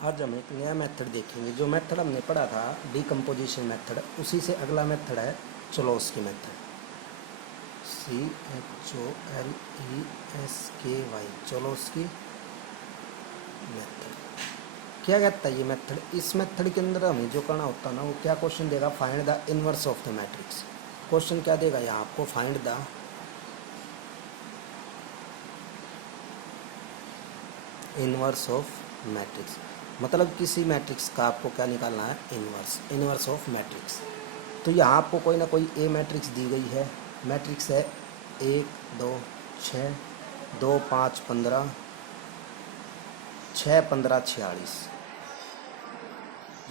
आज हम एक नया मेथड देखेंगे। जो मेथड हमने पढ़ा था डीकम्पोजिशन मेथड, उसी से अगला मेथड है Cholesky method. CHOLESKY, Cholesky method. क्या कहता है ये मेथड? इस मेथड के अंदर हमें जो करना होता है ना, वो क्या क्वेश्चन देगा, find the inverse of the matrix. Question क्या देगा यहाँ आपको, find the inverse of matrix. मतलब किसी मैट्रिक्स का आपको क्या निकालना है, इनवर्स ऑफ मैट्रिक्स। तो यहाँ आपको कोई ना कोई ए मैट्रिक्स दी गई है। मैट्रिक्स है 1 2 6 2 5 15 6 15 46।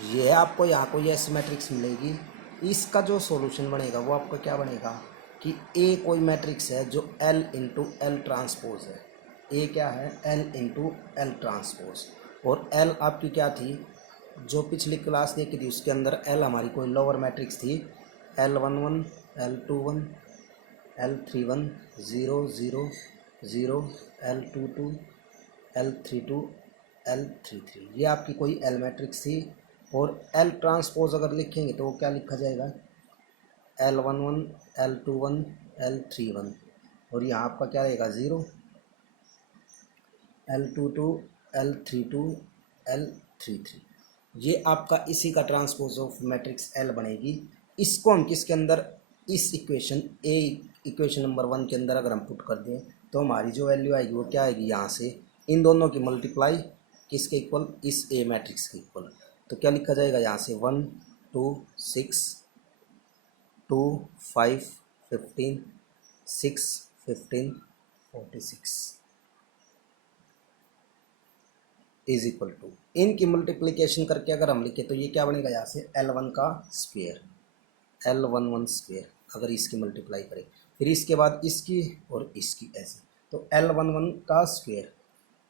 ये आपको यहाँ कोई ऐसी मैट्रिक्स मिलेगी। इसका जो सॉल्यूशन बनेगा वो आपका क्या बनेगा कि ए कोई मैट्रिक्स है जो L इंटू एल ट्रांसपोज है। ए क्या है, L इंटू एल ट्रांसपोज। और L आपकी क्या थी, जो पिछली क्लास देखी थी उसके अंदर L हमारी कोई लोअर मैट्रिक्स थी। L11 L21 L31 0 0 0 L22 L32 L33, ये आपकी कोई L मैट्रिक्स थी। और L ट्रांसपोज अगर लिखेंगे तो वो क्या लिखा जाएगा, L11 L21 L31। और यहाँ आपका क्या रहेगा 0 L22 L32 L33। ये आपका इसी का ट्रांसपोज ऑफ मैट्रिक्स L बनेगी। इसको हम किसके अंदर, इस इक्वेशन ए, इक्वेशन नंबर 1 के अंदर अगर हम पुट कर दें तो हमारी जो वैल्यू आएगी वो क्या आएगी, यहाँ से इन दोनों की मल्टीप्लाई किसके इक्वल, इस ए मैट्रिक्स के इक्वल। तो क्या लिखा जाएगा यहाँ से 1 2 6 2 5 15 6 15 46 इज इक्वल टू, इनकी मल्टीप्लिकेशन करके अगर हम लिखे तो ये क्या बनेगा यहाँ से L1 का स्क्वायर, L11 स्क्वायर। अगर इसकी मल्टीप्लाई करें फिर इसके बाद इसकी और इसकी ऐसे, तो L11 का स्क्वायर।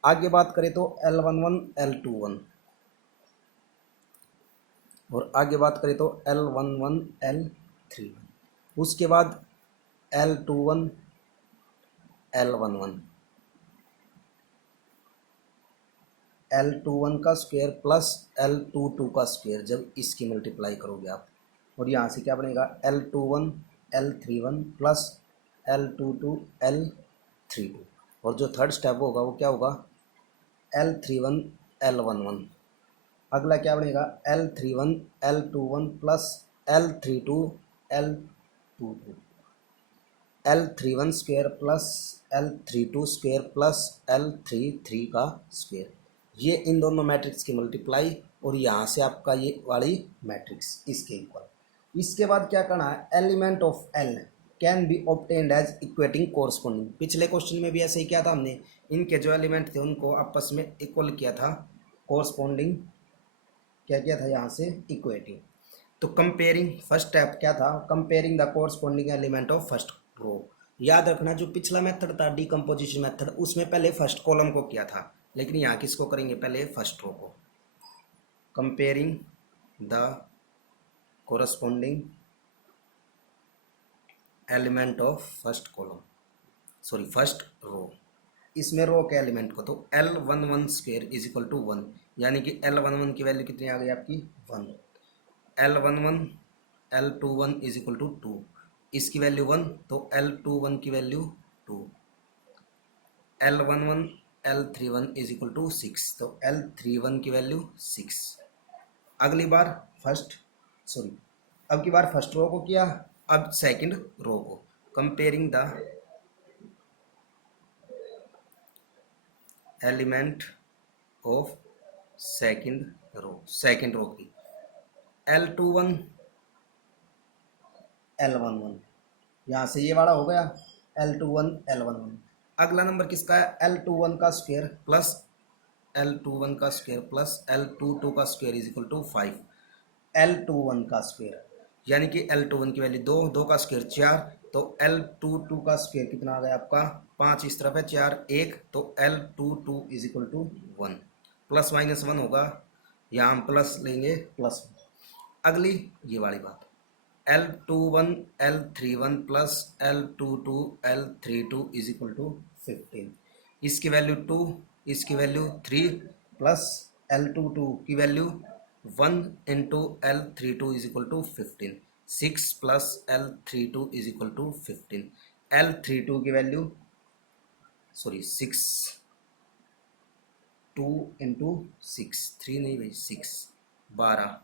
आगे बात करें तो L11 L21, और आगे बात करें तो L11 L31, उसके बाद L21 L11, L21 का स्क्वायर प्लस L22 का स्क्वायर जब इसकी मल्टीप्लाई करोगे आप। और यहाँ से क्या बनेगा L21 L31 plus L22 L32। और जो थर्ड स्टेप होगा वो क्या होगा, L31 L11। अगला क्या बनेगा L31 L21 plus L32 L22, L31 square plus L32 square plus L33 का स्क्वायर। ये इन दोनों मैट्रिक्स की मल्टीप्लाई, और यहाँ से आपका ये वाली मैट्रिक्स इसके इक्वल। इसके बाद क्या करना है, element of L can be obtained as equating corresponding. पिछले क्वेश्चन में भी ऐसे ही किया था हमने, इनके जो एलिमेंट थे उनको आपस में इक्वल किया था, कोरस्पोंडिंग क्या किया था यहाँ से, इक्वेटिंग। तो कंपेयरिंग, फर्स्ट स्टेप क्या था, comparing the corresponding element of first row. याद रखना जो पिछला मेथड था डीकम्पोजिशन मेथड, उसमें पहले फर्स्ट कॉलम को किया था, लेकिन यहाँ किसको करेंगे, पहले फर्स्ट रो को। Comparing the corresponding element of first column, sorry first row. इसमें रो के एलिमेंट को, तो L11 square is equal to 1, यानी कि L11 की वैल्यू कितनी आ गई आपकी 1। L11 L21 is equal to 2, इसकी वैल्यू 1, तो L21 की value 2। L11 L31 is equal to 6, तो L31 की वैल्यू 6। अगली बार अब की बार फर्स्ट रो को किया, अब सेकंड रो को। Comparing the element of second row की, L21 L11, यहाँ से ये वाला हो गया L21 L11। अगला नंबर किसका है, L21 का स्क्वायर प्लस L21 का स्क्वायर प्लस L22 का square is equal to 5। L21 का स्क्वायर यानी कि L21 की वैल्यू 2, 2 का स्क्वायर 4, तो L22 का स्क्वायर कितना आ गया आपका 5, इस तरफ है 4 1, तो L22 is equal to 1। Plus minus 1 होगा, यहाँ हम प्लस लेंगे प्लस 1। अगली ये वाली बात, L21 L31 plus L22 L32 is equal to 15। इसकी वैल्यू 2, इसकी वैल्यू 3 प्लस L22 की value 1 into L32 is equal to 15, 6 plus L32 is equal to 15, L32 की वैल्यू सॉरी 6, 2 इंटू 6, 3 नहीं भाई 6, 12,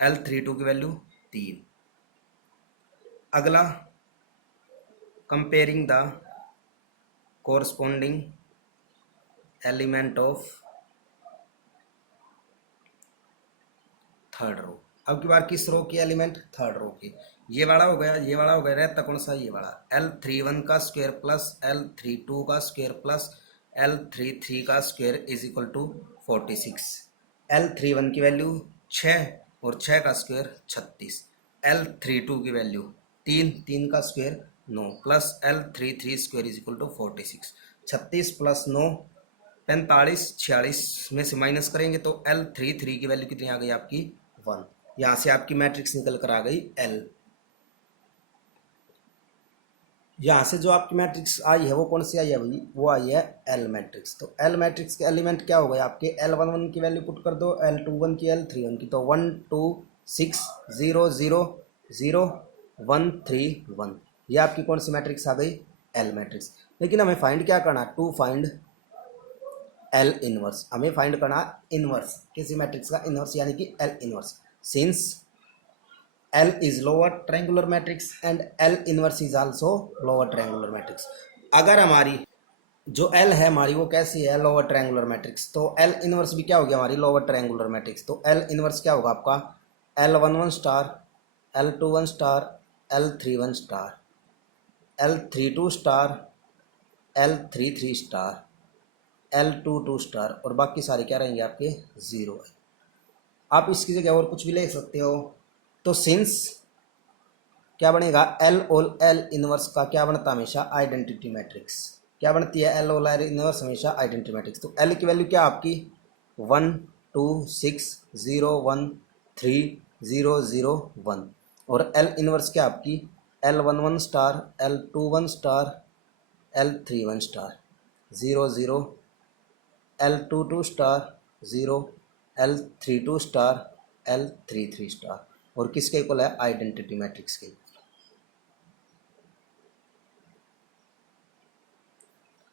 L32 की वैल्यू 3। अगला comparing the corresponding element of third row. अब की बार किस रो की एलिमेंट? थर्ड रो की। ये वाला हो गया, ये वाला हो गया, रहता कौन सा? ये वाला L31 का स्क्वायर प्लस L32 का स्क्वायर प्लस L33 का square is equal to 46। L31 की वैल्यू 6 और 6 का स्क्वायर 36, L32 की वैल्यू 3, 3 का स्क्वायर 9 प्लस L33 square is equal to 46। 36 plus 9 45, 46 में से माइनस करेंगे तो L33 की वैल्यू कितनी आ गई आपकी? 1। यहां से आपकी मैट्रिक्स निकल कर आ गई L। यहां से जो आपकी मैट्रिक्स आई है वो कौन सी आई है भाई? वो आई है L मैट्रिक्स। तो L मैट्रिक्स के एलिमेंट क्या हो गए आपके? L11 की वैल्यू पुट कर दो, L21 की, L31 की, तो 1 2 6 0 0 0 1 3 1। ये आपकी कौन सी मैट्रिक्स आ गई? L matrix. लेकिन हमें फाइंड क्या करना? To find L inverse. हमें फाइंड करना इनवर्स किसी मैट्रिक्स का इनवर्स, यानी कि L inverse. Since L is lower triangular matrix and L inverse is also lower triangular matrix। अगर हमारी जो L है हमारी वो कैसी है? लोअर ट्रायंगुलर मैट्रिक्स, तो L इनवर्स भी क्या हो गया हमारी? Lower triangular matrix. तो L इनवर्स क्या होगा आपका? L11 star, L21 star, L31 star, L32 star, L33 star, L22 star, और बाकी सारे क्या रहेंगे आपके? जीरो है। आप इसकी जगह और कुछ भी ले सकते हो। तो सिंस क्या बनेगा? L और L इनवर्स का क्या बनता है हमेशा? Identity matrix. क्या बनती है? L और L इनवर्स हमेशा आइडेंटिटी मैट्रिक्स। तो L की वैल्यू क्या आपकी? 1 2 6 0 1 3 0 0 1, और L इनवर्स क्या आपकी? L11 star, L21 star, L31 star 0 0, L22 star 0, L32 star, L33 star, और किसके इक्वल है? आइडेंटिटी मैट्रिक्स के।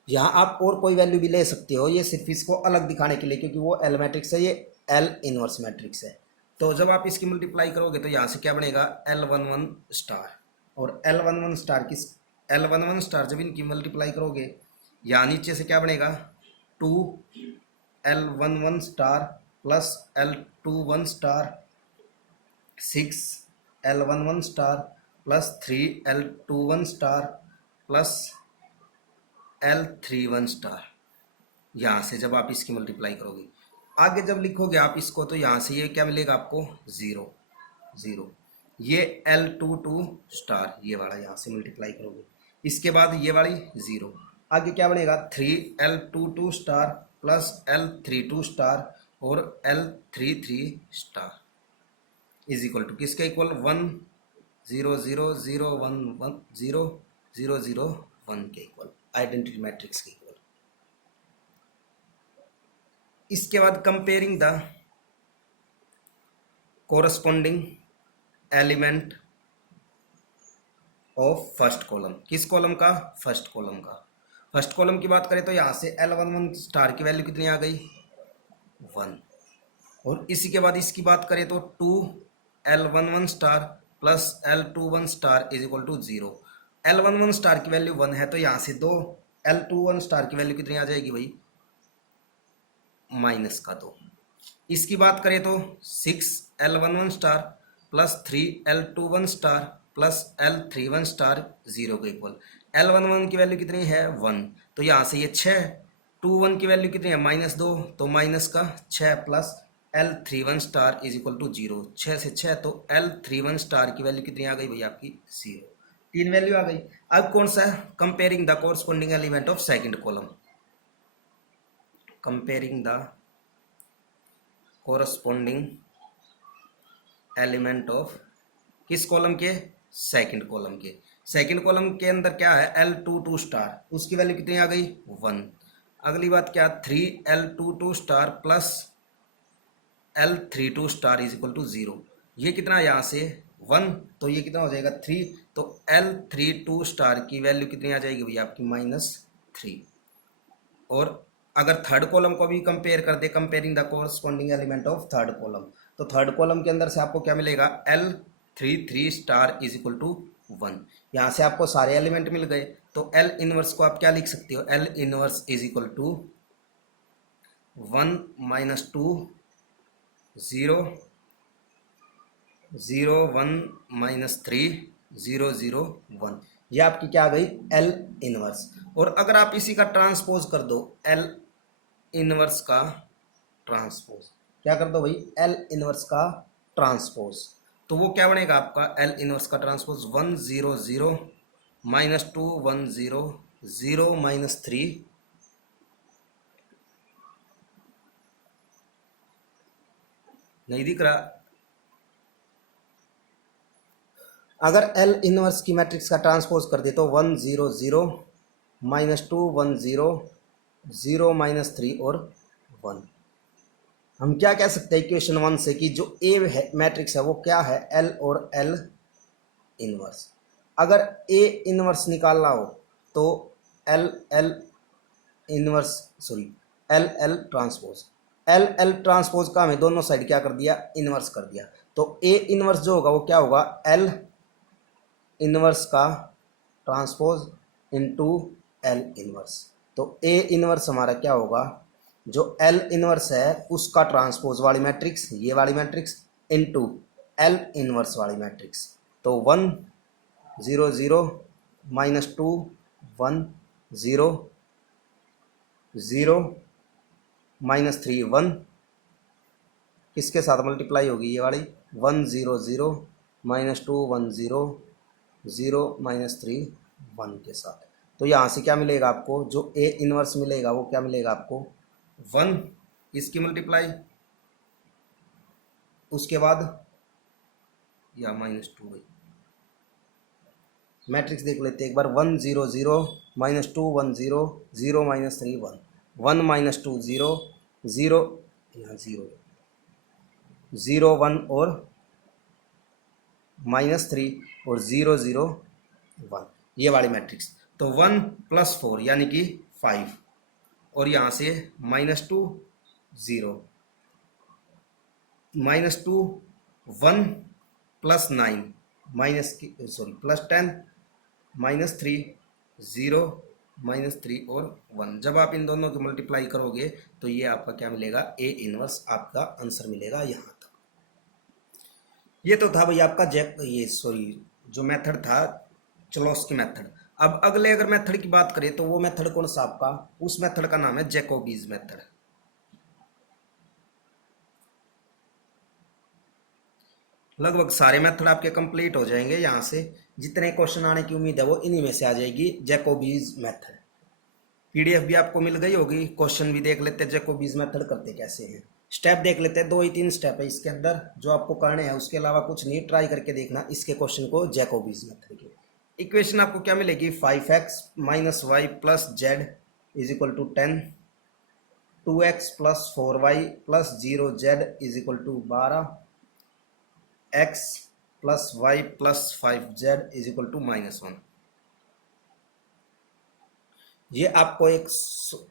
यहाँ आप और कोई वैल्यू भी ले सकते हो, ये सिर्फ इसको अलग दिखाने के लिए, क्योंकि वो L मैट्रिक्स है, ये L इनवर्स मैट्रिक्स है। तो जब आप इसकी मल्टीप्लाई करोगे तो यहाँ से क्या बनेगा? L11 स्टार, और L11 स्टार किस? L11 स्टार जब इनकी मल्टीप्लाई करोगे यहाँ नीचे से क्या बनेगा? 2 L11 star plus L21 star 6 L11 star plus 3 L21 star plus L31 star. यहाँ से जब आप इसकी मल्टीप्लाई करोगे, आगे जब लिखोगे आप इसको, तो यहाँ से ये क्या मिलेगा आपको? 0 0। ये L22 स्टार, ये वाला यहाँ से मल्टीप्लाई करोगे, इसके बाद ये वाली 0, आगे क्या बनेगा? 3 L22 star plus L32 star और L33 star is equal to किसके इक्वल? 1 0 0 0 1 1 0 0 0 1 के इक्वल, आइडेंटिटी मैट्रिक्स के इक्वल। इसके बाद comparing the corresponding element of first column. किस कॉलम का? फर्स्ट कॉलम का। फर्स्ट कॉलम की बात करें तो यहाँ से L11 स्टार की वैल्यू कितनी आ गई? 1, और इसी के बाद इसकी बात करें तो 2 L11 star plus L21 star is equal to 0। L11 star की वैल्यू 1 है, तो यहाँ से 2 L21 स्टार की वैल्यू कितनी आ जाएगी भाई? माइनस का 2। इसकी बात करें तो 6 L11 star plus 3 L21 star plus L31 star 0 के इक्वल। L11 की वैल्यू कितनी है? 1, तो यहाँ से ये 6, 21 की वैल्यू कितनी है? -2, तो माइनस का 6 plus L31 star is equal to 0। 6 से 6, तो L31 स्टार की वैल्यू कितनी आ गई भैया आपकी? 0। 3 वैल्यू आ गई। अब कौन सा? Comparing the corresponding element of second column. Comparing the corresponding element of किस कॉलम के? सेकंड कॉलम के। सेकंड कॉलम के अंदर क्या है? L22 स्टार, उसकी वैल्यू कितनी आ गई? 1। अगली बात क्या, 3L22 star plus L32 star is equal to 0। ये कितना यहाँ से 1, तो ये कितना हो जाएगा 3, तो L32 स्टार की वैल्यू कितनी आ जाएगी भैया आपकी -3। और अगर थर्ड कॉलम को भी कंपेयर कर दे, comparing the corresponding element of third column, तो थर्ड कॉलम के अंदर से आपको क्या मिलेगा, L33 star is equal to 1। यहाँ से आपको सारे एलिमेंट मिल गए, तो L इनवर्स को आप क्या लिख सकते हो, L inverse is equal to 1 - 2 0 0 1 -3 0 0 1। ये आपकी क्या आ गई, L इनवर्स। और अगर आप इसी का ट्रांसपोज कर दो, L इनवर्स का ट्रांसपोज, क्या कर दो भाई, L इनवर्स का ट्रांसपोज, तो वो क्या बनेगा आपका, L इनवर्स का ट्रांसपोज 1 0 0 -2 1 0 0 -3 नहीं दिख रहा। अगर L इनवर्स की मैट्रिक्स का ट्रांसपोज कर दे तो 1 0 0 -2 1 0 0 -3 और 1। हम क्या कह सकते हैं इक्वेशन 1 से कि जो ए है मैट्रिक्स है वो क्या है, L और L इनवर्स। अगर ए इनवर्स निकालना हो तो L L inverse sorry L L transpose, L L transpose का हमें दोनों साइड क्या कर दिया, इनवर्स कर दिया। तो ए इनवर्स जो होगा वो क्या होगा, L इनवर्स का ट्रांसपोज इनटू L इनवर्स। तो ए इनवर्स हमारा क्या होगा, जो L इनवर्स है उसका ट्रांसपोज वाली मैट्रिक्स, ये वाली मैट्रिक्स, इनटू L इनवर्स वाली मैट्रिक्स। तो 1 0 0 -2 1 0 0 -3 1 किसके साथ मल्टीप्लाई होगी, ये वाली 1 0 0 -2 1 0 0 -3 1 के साथ। तो यहाँ से क्या मिलेगा आपको, जो ए इनवर्स मिलेगा वो क्या मिलेगा आपको 1, इसकी मल्टीप्लाई, उसके बाद या -2। मैट्रिक्स देख लेते हैं एक बार, 1 0 0 -2 1 0 0 -3 1 1 -2 0 0 यहाँ 0 0 1 और -3 और 0 0 1, ये वाली मैट्रिक्स। तो 1 + 4 यानी कि 5, और यहाँ से -2 0 -2 1 + 9 +10 -3 0 -3 और 1। जब आप इन दोनों की मल्टीप्लाई करोगे तो ये आपका क्या मिलेगा, ए इनवर्स आपका आंसर मिलेगा यहाँ तक। ये तो था भाई आपका जो मेथड था चलोस्की मेथड। अब अगले अगर मेथड की बात करें तो वो मेथड कौन सा आपका, उस मेथड का नाम है जैकोबीज मेथड। लगभग सारे मेथड आपके कंप्लीट हो जाएंगे, यहाँ से जितने क्वेश्चन आने की उम्मीद है वो इन्हीं में से आ जाएगी, जैकोबीज मेथड। पीडीएफ भी आपको मिल गई होगी, क्वेश्चन भी देख लेते हैं जैकोबीज मेथड करते कैसे हैं, स्टेप देख लेते हैं। 2 ही 3 स्टेप है इसके अंदर जो आपको करने हैं, उसके अलावा कुछ नहीं, ट्राई करके देखना इसके क्वेश्चन को जैकोबीज मेथड के। इक्वेशन आपको क्या मिलेगी, 5x - y + z is equal to 10, 2x + 4y + 0z is equal to 12, x + y + 5z is equal to -1। ये आपको एक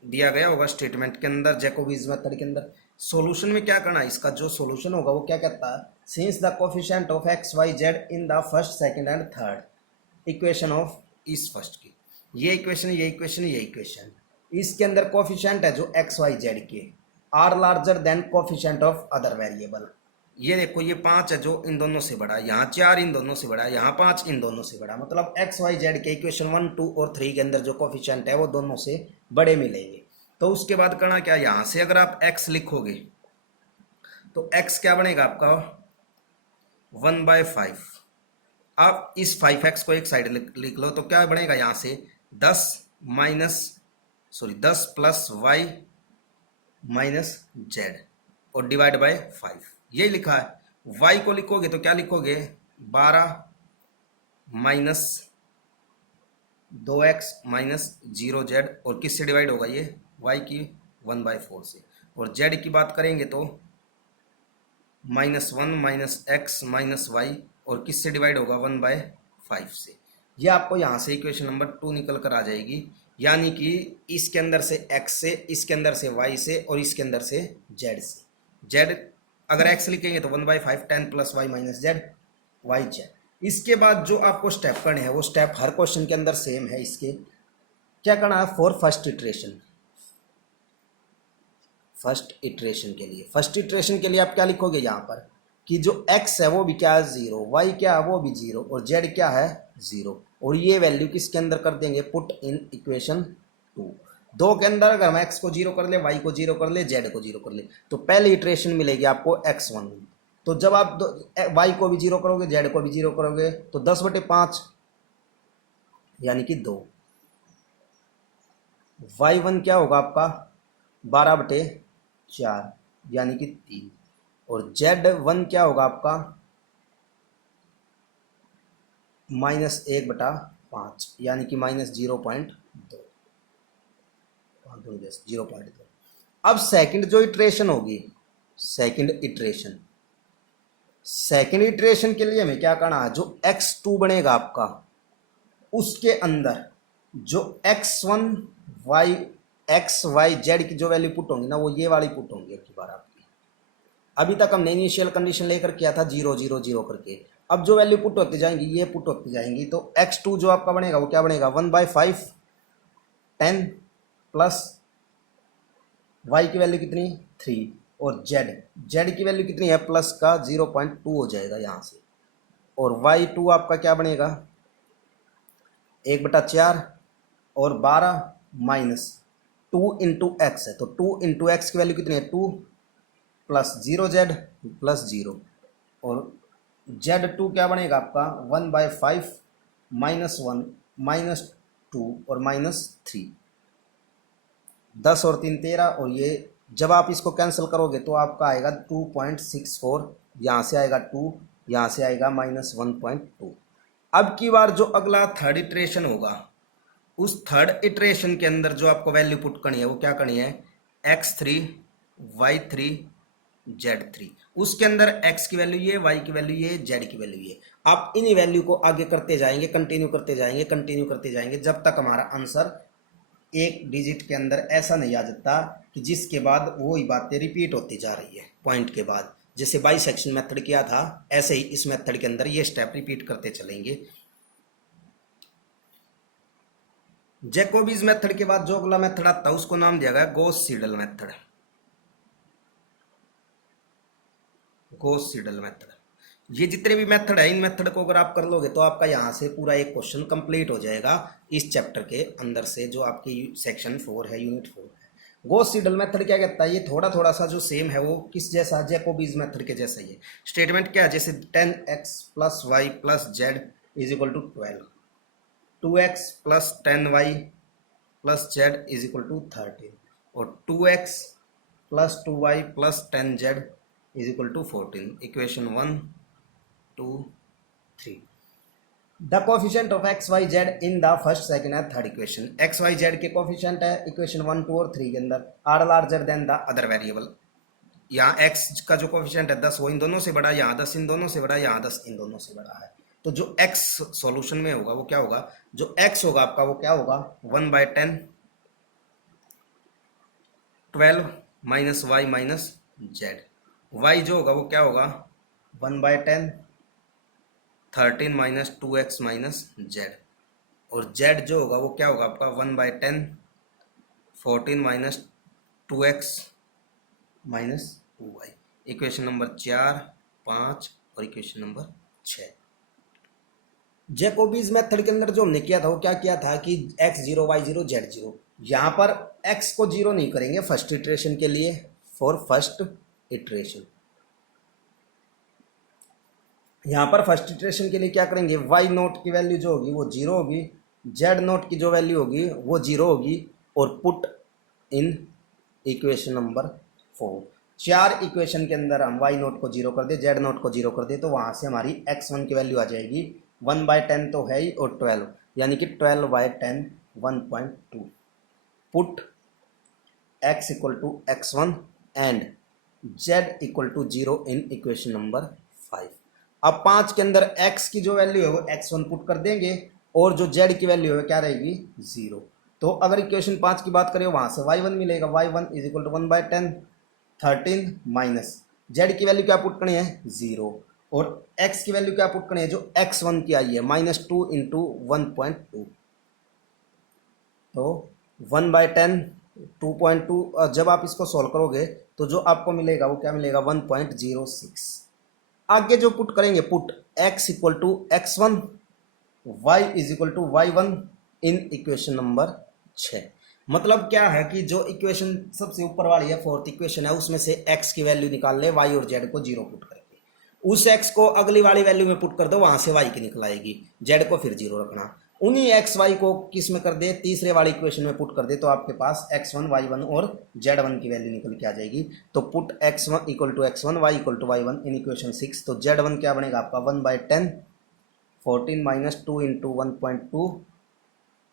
दिया गया होगा स्टेटमेंट के अंदर जैकोबीज मेथड के अंदर। सॉल्यूशन में क्या करना है, इसका जो सॉल्यूशन होगा वो क्या कहता है, since the coefficient of x y z in the first second and third equation of इस फर्स्ट की, ये इक्वेशन ये इक्वेशन ये इक्वेशन, इसके अंदर कोफिशिएंट है जो x y z के are larger than coefficient of other variable. ये देखो ये 5 है जो इन दोनों से बड़ा है, यहाँ 4 इन दोनों से बड़ा है, यहाँ 5 इन दोनों से बड़ा, मतलब एक्स वाई जेड के इक्वेशन 1 2 और 3 के अंदर जो कोफिशिएंट है वो दोनों से बड़े मिलेंगे। तो उसके बाद करना क्या, यहाँ से अगर आप x लिखोगे तो x क्या बनेगा आपका 1/5। आप इस 5x को एक साइड लिख लो तो क्या बनेगा, यहाँ से 10 + y - z और डिवाइड बाय 5, यही लिखा है। y को लिखोगे तो क्या लिखोगे 12 - 2x - 0z और किससे डिवाइड होगा ये वाई की 1/4 से, और जेड की बात करेंगे तो -1 माइनस एक्स माइनस वाई, और किससे डिवाइड होगा 1/5 से। ये आपको यहाँ से इक्वेशन नंबर 2 निकल कर आ जाएगी, यानी कि इसके अंदर से x से, इसके अंदर से y से, और इसके अंदर से z से। z अगर x लिखेंगे तो 1/5 10 plus y minus z, y z. इसके बाद जो आपको स्टेप करने हैं वो स्टेप हर क्वेश्चन के अंदर सेम है। इसके क्या करना है, for first iteration, first iteration के लिए, फर्स्ट इटरेशन के लिए आप क्या लिखोगे यहाँ पर कि जो x है वो भी क्या है 0, y क्या है वो भी 0, और z क्या है 0, और ये वैल्यू किसके अंदर कर देंगे, पुट इन इक्वेशन 2। दो के अंदर अगर हम x को 0 कर ले, y को 0 कर ले, z को 0 कर ले, तो पहली इटरेशन मिलेगी आपको x1। तो जब आप y को भी 0 करोगे, z को भी 0 करोगे, तो 10/5 यानी कि 2, y1 क्या होगा आपका 12/4 यानी कि 3, और Z1 क्या होगा आपका -1/5 यानी कि -0.2, 0.2। अब सेकंड जो इटरेशन होगी, सेकंड इटरेशन के लिए हमें क्या करना है, जो x2 बनेगा आपका उसके अंदर जो x1 y x y z की जो वैल्यू पुट होंगी ना, वो ये वाली पुट होंगी एक बार आपकी। अभी तक हमने इनिशियल कंडीशन लेकर किया था 0 0 0 करके, अब जो वैल्यू पुट होती जाएंगी ये पुट होती जाएंगी, तो x2 जो आपका बनेगा वो क्या बनेगा 1/5 10 प्लस y की वैल्यू कितनी 3, और z की वैल्यू कितनी है प्लस का 0.2 हो जाएगा यहाँ से, और y2 आपका क्या बनेगा 1/4 और 12 माइनस 2 इंटू एक्स है, तो 2 इंटू एक्स की वैल्यू कितनी है 2 प्लस 0z प्लस 0, और z2 क्या बनेगा आपका 1/5 -1 -2 और -3, 10 और 3 13, और ये जब आप इसको कैंसिल करोगे तो आपका आएगा 2.64, यहाँ से आएगा 2, यहाँ से आएगा -1.2। अब की बार जो अगला थर्ड इटरेशन होगा, उस थर्ड इटरेशन के अंदर जो आपको वैल्यू पुट करनी है वो क्या करनी है x3 y3 z3, उसके अंदर x की वैल्यू ये, y की वैल्यू ये, z की वैल्यू ये। आप इन्हीं वैल्यू को आगे करते जाएंगे, कंटिन्यू करते जाएंगे जब तक हमारा आंसर एक डिजिट के अंदर ऐसा नहीं आ जाता कि जिसके बाद वो ही बातें रिपीट होती जा रही है पॉइंट के बाद। जैसे बाइसेक्शन मेथड किया था, ऐसे ही इस मेथड के अंदर ये स्टेप रिपीट करते चलेंगे। जैकोबीज मेथड के बाद जो अगला मेथड आता है उसको नाम दिया गया Gauss Seidel method. Gauss Seidel method, ये जितने भी मेथड है इन मेथड को अगर आप कर लोगे तो आपका यहाँ से पूरा एक क्वेश्चन कंप्लीट हो जाएगा इस चैप्टर के अंदर से, जो आपकी सेक्शन 4 है, यूनिट 4 है। गॉस सीडल मेथड क्या कहता है, ये थोड़ा थोड़ा सा जो सेम है वो किस जैसा, जैकोबीज मेथड के जैसा ही है। स्टेटमेंट क्या है, जैसे 10x plus y plus z is equal to 12, 2x plus 10y plus z is equal to 13, और 2x plus 2y plus 10z is equal to 14। Equation 1 2 3। The coefficient of x y z in the first second and third equation, x y z के coefficient है equation 1 2 और 3 के अंदर, are larger than the other variable. यहाँ x का जो coefficient है 10 वो इन दोनों से बड़ा, यहाँ 10 इन दोनों से बड़ा, यहाँ 10 इन दोनों से बड़ा है। तो जो x सॉल्यूशन में होगा वो क्या होगा, जो x होगा आपका वो क्या होगा 1/10 12 minus y minus z, y जो होगा वो क्या होगा 1/10 13 माइनस 2x माइनस जेड, और z जो होगा वो क्या होगा आपका 1/10 14 minus 2x minus 2y। Equation number 4 5 और इक्वेशन नंबर 6। जैकोबीज मेथड के अंदर जो हमने किया था वो क्या किया था कि x0 y0 z0, यहाँ पर x को 0 नहीं करेंगे फर्स्ट इटरेशन के लिए, फॉर फर्स्ट इटरेशन यहाँ पर फर्स्ट इटरेशन के लिए क्या करेंगे, y0 की वैल्यू जो होगी वो 0 होगी, z0 की जो वैल्यू होगी वो 0 होगी, और put in equation number 4। 4 equation के अंदर हम y0 को 0 कर दे, z0 को 0 कर दे, तो वहाँ से हमारी x1 की वैल्यू आ जाएगी 1/10 तो है ही, और 12 यानी कि 12/10 1.2। Put x equal to x1 and z equal to 0 in equation number 5। अब 5 के अंदर x की जो वैल्यू है वो x1 पुट कर देंगे और जो z की वैल्यू है क्या रहेगी 0। तो अगर इक्वेशन 5 की बात करें वहां से y1 मिलेगा, y1 is equal to 1/10 13 minus z की वैल्यू क्या पुट करनी है 0 और x की वैल्यू क्या पुट करनी है जो x1 की आई है -2 इंटू 1.2। तो 1/10 2.2 जब आप इसको सॉल्व करोगे तो जो आपको मिलेगा वो क्या मिलेगा 1.06। आगे जो पुट करेंगे put x equal to x1 y is equal to y1 in equation number 6। मतलब क्या है कि जो इक्वेशन सबसे ऊपर वाली है फोर्थ इक्वेशन है उसमें से x की वैल्यू निकाल ले, y और z को 0 पुट करके उस x को अगली वाली वैल्यू में पुट कर दो, वहां से y की निकल आएगी, z को फिर 0 रखना। उन्हीं एक्स वाई को किस में कर दे तीसरे वाली इक्वेशन में पुट कर दे तो आपके पास x1 y1 और z1 की वैल्यू निकल के आ जाएगी। तो put x1 equal to x1 y equal to y1 in equation 6। तो z1 क्या बनेगा आपका 1/10 14 माइनस 2 इंटू 1.2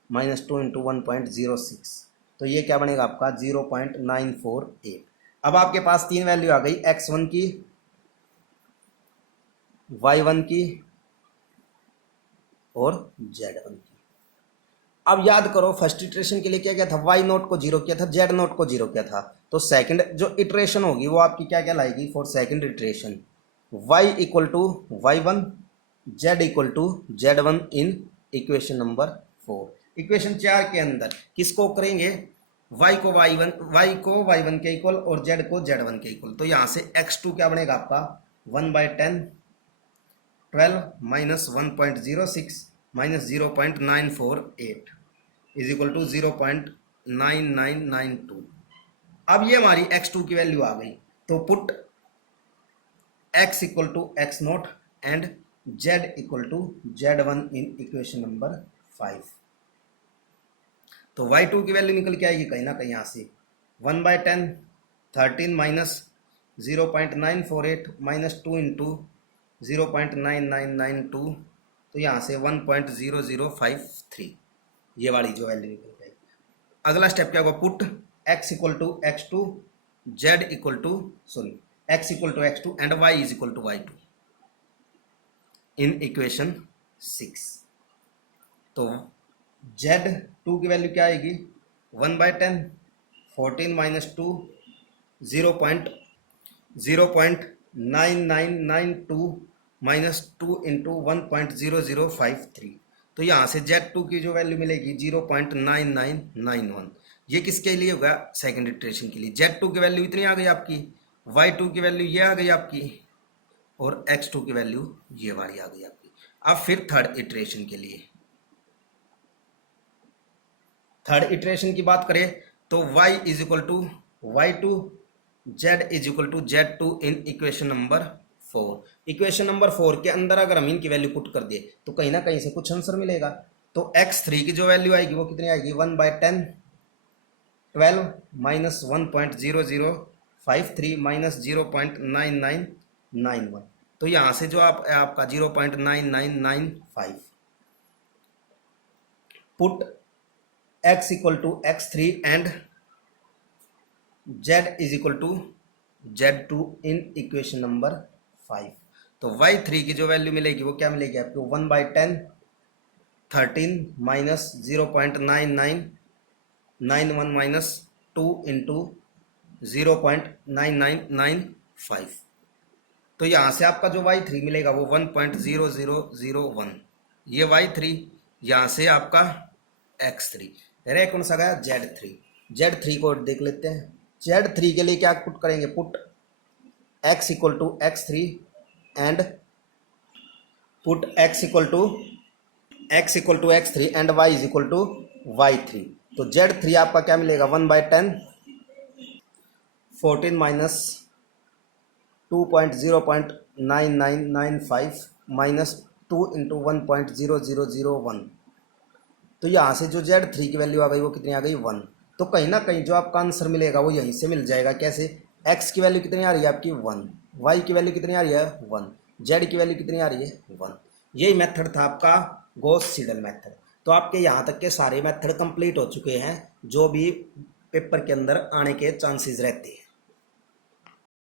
माइनस 2 इंटू 1.06। तो ये क्या बनेगा आपका 0.948। अब आपके पास तीन वैल्यू आ गई x1 की, y1 की और z1 की। अब याद करो फर्स्ट इटरेशन के लिए क्या क्या था, y नोट को 0 किया था, z नोट को 0 किया था। तो सेकंड जो इटरेशन होगी वो आपकी क्या क्या लाएगी for second iteration y equal to y1 z equal to z1 in equation number 4। Equation 4 के अंदर किसको करेंगे y को y1 के इक्वल और z को z1 के इक्वल। तो यहाँ से x2 क्या बनेगा आपका 1/10 12 minus 1.06 minus 0.948 is equal to 0.9992। अब ये हमारी x2 की वैल्यू आ गई। तो put x equal to x nought and z equal to z1 in equation number 5। तो y2 की वैल्यू निकल के आएगी कहीं ना कहीं यहाँ से 1/10 13 माइनस 0.948 माइनस 2 इंटू 0.9992। तो यहाँ से 1.0053 ये वाली जो वैल्यू निकल जाएगी। अगला स्टेप क्या होगा put x equal to x2 z equal to x equal to x2 and y is equal to y2 in equation 6। तो z2 की वैल्यू क्या आएगी 1/10 14 माइनस 2 0.9992 माइनस 2 इंटू 1.0053। तो यहाँ से z2 की जो वैल्यू मिलेगी 0.9991। ये किसके लिए होगा सेकंड इटरेशन के लिए। z2 की वैल्यू इतनी आ गई आपकी, y2 की वैल्यू ये आ गई आपकी और x2 की वैल्यू ये वाली आ गई आपकी। अब फिर थर्ड इटरेशन के लिए, थर्ड इटरेशन की बात करें तो y is equal to y2 z is equal to z2 in equation number 4। Equation number 4 के अंदर अगर हम इनकी वैल्यू पुट कर दिए तो कहीं ना कहीं से कुछ आंसर मिलेगा। तो x3 की जो वैल्यू आएगी वो कितनी आएगी 1/10 12 माइनस 1.0053 माइनस 0.9991। तो यहाँ से जो आपका 0.9995 put x equal to x3 and z is equal to z2 in equation number 5। तो y3 की जो वैल्यू मिलेगी वो क्या मिलेगी आपको 1/10 13 माइनस 0.9991 माइनस 2 इंटू 0.9995। तो यहाँ से आपका जो y3 मिलेगा वो 1.0001। ये y3 यहाँ से आपका x3 रहे कौन सा गया z3। z3 को देख लेते हैं। z3 के लिए क्या पुट करेंगे put x equal to x3 and put x equal to x3 and y is equal to y3। तो z3 आपका क्या मिलेगा 1/10 14 माइनस 2.0.9995 माइनस 2 इंटू 1.0001। तो यहाँ से जो z3 की वैल्यू आ गई वो कितनी आ गई 1। तो कहीं ना कहीं जो आपका आंसर मिलेगा वो यहीं से मिल जाएगा। कैसे x की वैल्यू कितनी आ रही है आपकी 1, y की वैल्यू कितनी आ रही है 1, z की वैल्यू कितनी आ रही है 1। यही मेथड था आपका गॉस सीडल मेथड। तो आपके यहाँ तक के सारे मेथड कंप्लीट हो चुके हैं। जो भी पेपर के अंदर आने के चांसेस रहते हैं।